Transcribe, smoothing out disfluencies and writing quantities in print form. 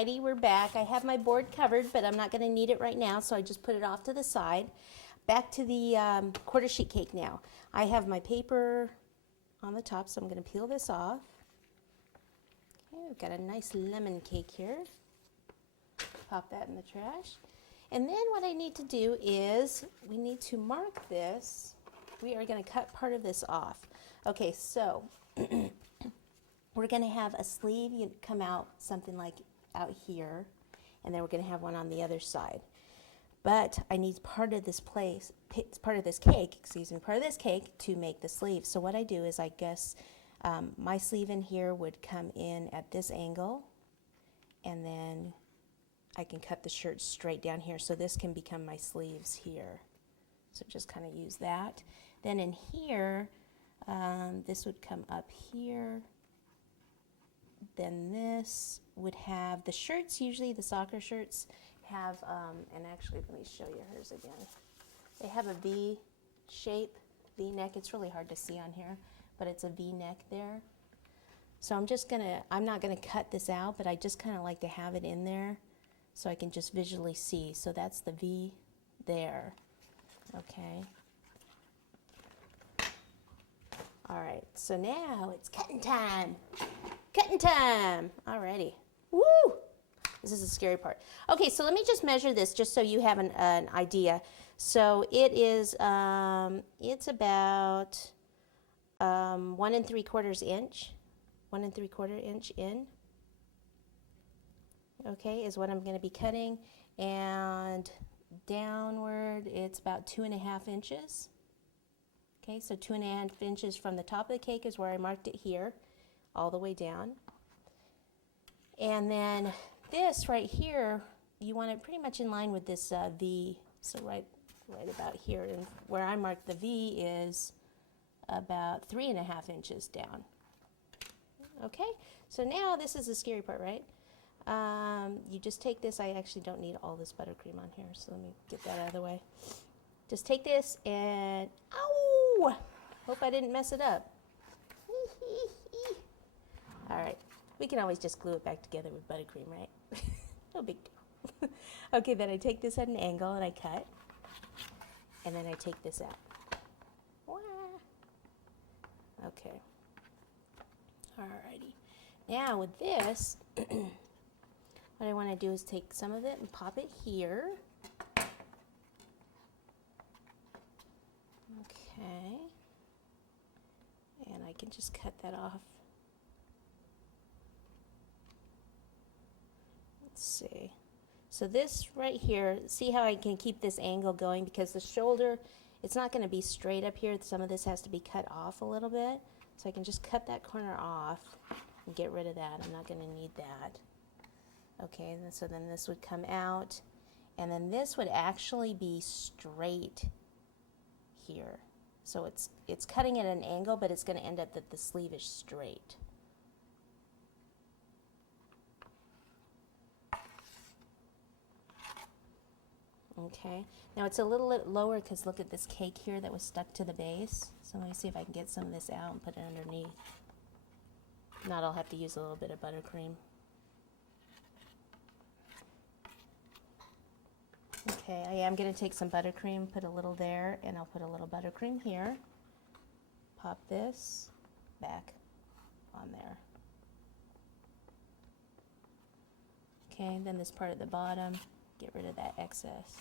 Alrighty, we're back. I have my board covered, but I'm not going to need it right now, so I just put it off to the side. Back to the quarter sheet cake now. I have my paper on the top, so I'm going to peel this off. Okay, we've got a nice lemon cake here. Pop that in the trash. And then what I need to do is we need to mark this. We are going to cut part of this off. Okay, so we're going to have a sleeve come out something like out here, and then we're going to have one on the other side. But I need part of this cake to make the sleeve. So what I do is I guess my sleeve in here would come in at this angle, and then I can cut the shirt straight down here. So this can become my sleeves here. So just kind of use that. Then in here, this would come up here. Then this would have the shirts, usually the soccer shirts have, and actually let me show you hers again. They have a V shape, V neck. It's really hard to see on here, but it's a V neck there. So I'm not gonna cut this out, but I just kind of like to have it in there so I can just visually see. So that's the V there, okay. All right, so now it's cutting time. Cutting time. Alrighty. Woo! This is the scary part. Okay, so let me just measure this just so you have an idea. So it is, it's about 1 3/4 inch. 1 3/4 inch in. Okay, is what I'm going to be cutting. And downward, it's about 2.5 inches. Okay, so 2.5 inches from the top of the cake is where I marked it here, all the way down. And then this right here, you want it pretty much in line with this V. So right about here, and where I marked the V is about 3.5 inches down. Okay, so now this is the scary part, right? You just take this. I actually don't need all this buttercream on here, so let me get that out of the way. Just take this and, ow! Hope I didn't mess it up. All right, we can always just glue it back together with buttercream, right? No big deal. Okay, then I take this at an angle and I cut, and then I take this out. Okay. Alrighty. Now with this, what I want to do is take some of it and pop it here. Okay. And I can just cut that off. Let's see. So this right here, see how I can keep this angle going, because the shoulder, it's not going to be straight up here. Some of this has to be cut off a little bit. So I can just cut that corner off and get rid of that. I'm not going to need that. Okay, and so then this would come out, and then this would actually be straight here. So it's cutting at an angle, but it's going to end up that the sleeve is straight. Okay, now it's a little bit lower because look at this cake here that was stuck to the base. So let me see if I can get some of this out and put it underneath. If not, I'll have to use a little bit of buttercream. Okay, I am going to take some buttercream, put a little there, and I'll put a little buttercream here. Pop this back on there. Okay, then this part at the bottom, get rid of that excess.